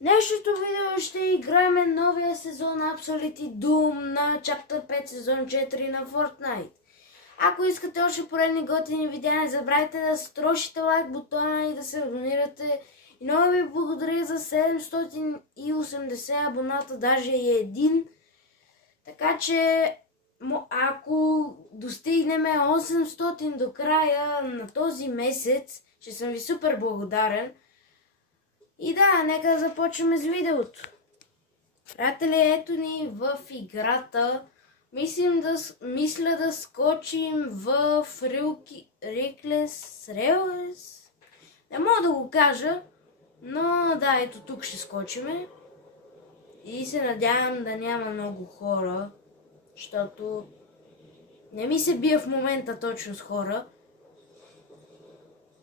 Днешното видео ще играем новия сезон Absolute Doom на Chapter 5 сезон 4 на Fortnite. Ако искате още поредни готини видеа, не забравяйте да строшите лайк бутона и да се абонирате. И много ви благодаря за 780 абоната, даже и един. Така че, ако достигнем 800 до края на този месец, ще съм ви супер благодарен. И да, нека да започваме с видеото. Приятели, ето ни в играта. Мисля да скочим в Реклес. Не мога да го кажа, но да, ето тук ще скочиме. И се надявам да няма много хора, защото не ми се бие в момента точно с хора.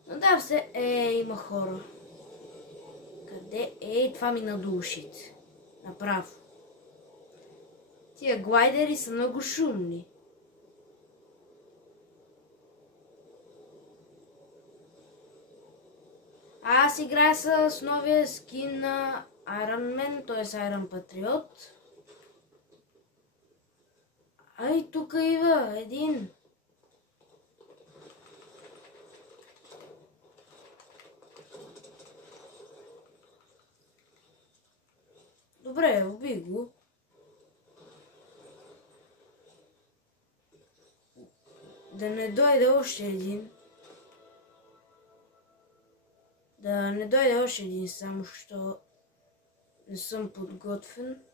Но да, има хора. Къде? Това ми надул ушите. Направо. Тия глайдери са много шумни. Аз играя с новия скин на Iron Man, т.е. Iron Patriot. Ай, тук има един. Добре, уби го. Да не дойде още един. Само що не съм подготвен.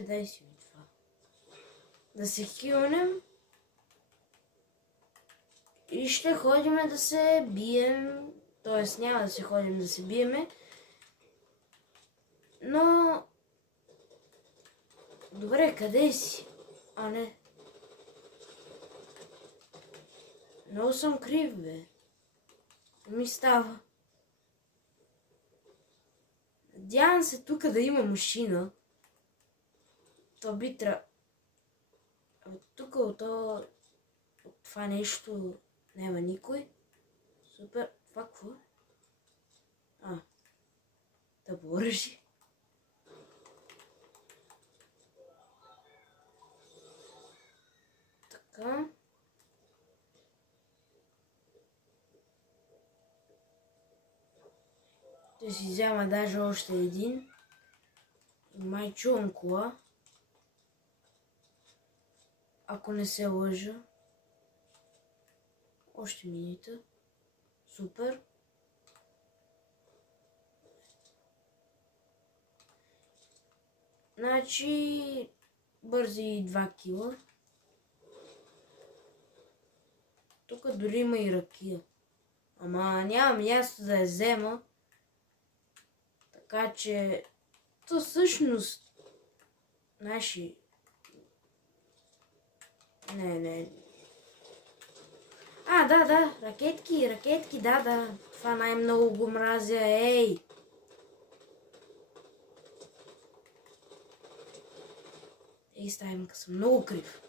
Дай си ми това. Да се хилнем. И ще ходим да се бием, т.е. няма да се ходим да се биеме, но... Добре, къде си? А, не. Много съм крив, бе. Не ми става. Надявам се тук да има машина. То би трябва... Тук от това нещо... Няма никой. Супер. Това какво? Да поръжи. Така. Ще си взема даже още един. Май чувам кола. Ако не се лъжа. Още минута. Супер. Значи бързи 2 кила. Тук дори има и ракия. Ама нямам място да я взема. Така че то всъщност наши... Не. Да, ракетки, да. Това най-много го мразя, ей! Ставимка съм много крив.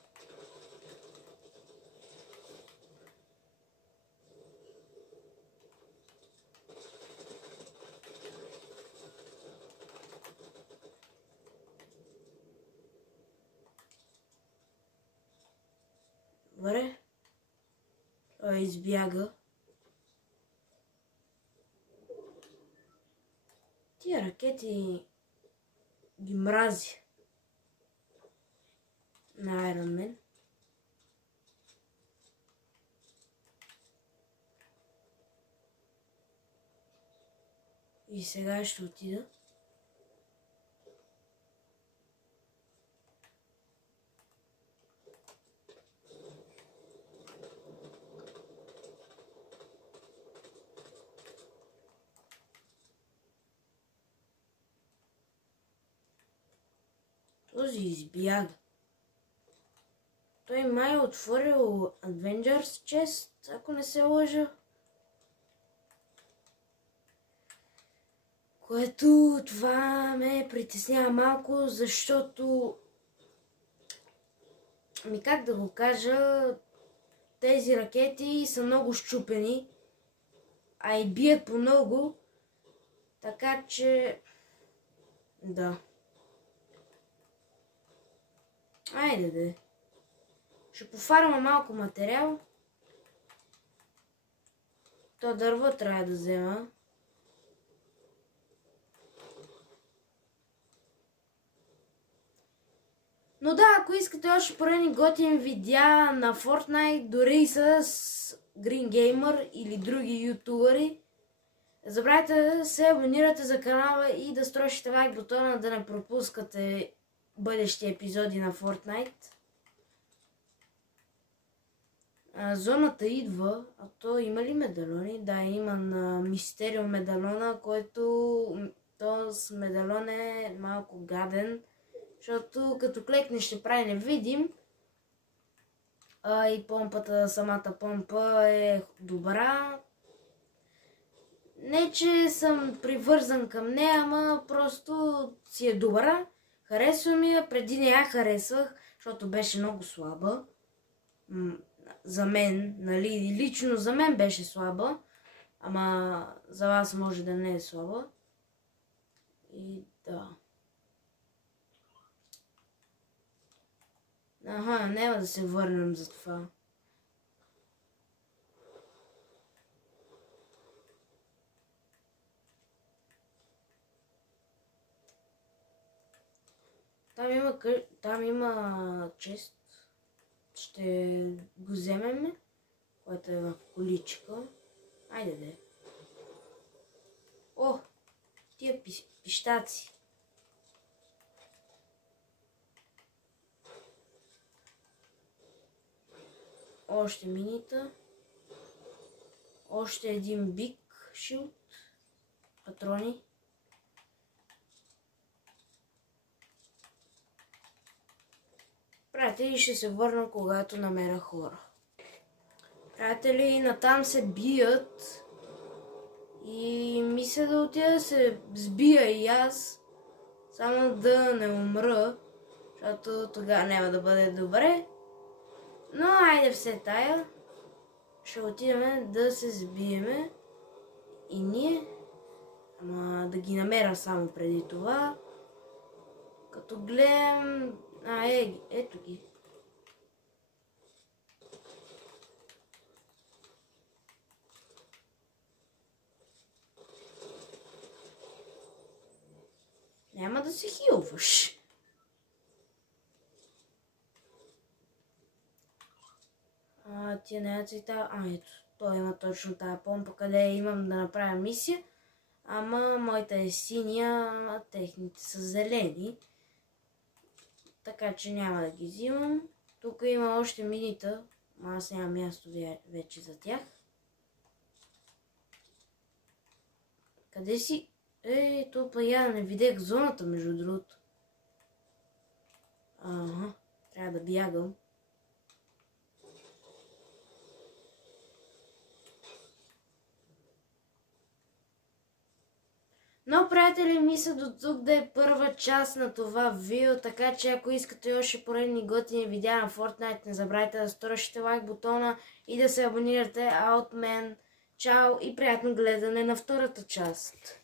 Добре. Той избяга. Тия ракети ги мрази на Iron Man. И сега ще отида. Този избяга. Той май е отворил Avengers Chest, ако не се лъжа. Което това ме притеснява малко, защото как да го кажа, тези ракети са много счупени, а и бият по много, така че да. Айде де. Ще пофарма малко материал. То дърво трябва да взема. Но да, ако искате още поредни готини видеа на Fortnite, дори с Green Gamer или други ютубъри, не забравяйте да се абонирате за канала и да строчите лайк бутона, да не пропускате бъдещи епизоди на Fortnite. Зоната идва, а то има ли медалони? Да, има на Мистерио медалона, който този медалон е малко гаден, защото като клекне ще прави невидим. И помпата, самата помпа е добра. Не, че съм привързан към нея, ама просто си е добра. Харесва ми я, преди не я харесвах, защото беше много слаба. За мен, нали, лично за мен беше слаба, ама за вас може да не е слаба. И да. Няма да се върнем за това. Там има чест. Ще го вземем, който е в количка. Айде де. О, тия пищаци. Още минита. Още един биг шилд. Патрони. Приятели, ще се върна, когато намеря хора. Приятели, натам се бият. И мисля да отида да се сбия и аз. Само да не умра. Защото тогава няма да бъде добре. Но айде все тая. Ще отидем да се сбиеме. И ние. Ама да ги намеря само преди това. Като гледам... ето ги. Няма да се хилваш. Тия не цвета. Ето. Той има точно тази помпа, къде имам да направя мисия. Ама моята е синя, а техните са зелени. Така че няма да ги взимам. Тук има още минита, но аз нямам място вече за тях. Къде си? То па я не видях зоната, между другото. Трябва да бягам. Но, приятели, мисля до тук да е първа част на това видео, така че ако искате още поредни готини видеа на Fortnite, не забравяйте да строчите лайк бутона и да се абонирате. А от мен, чао и приятно гледане на втората част.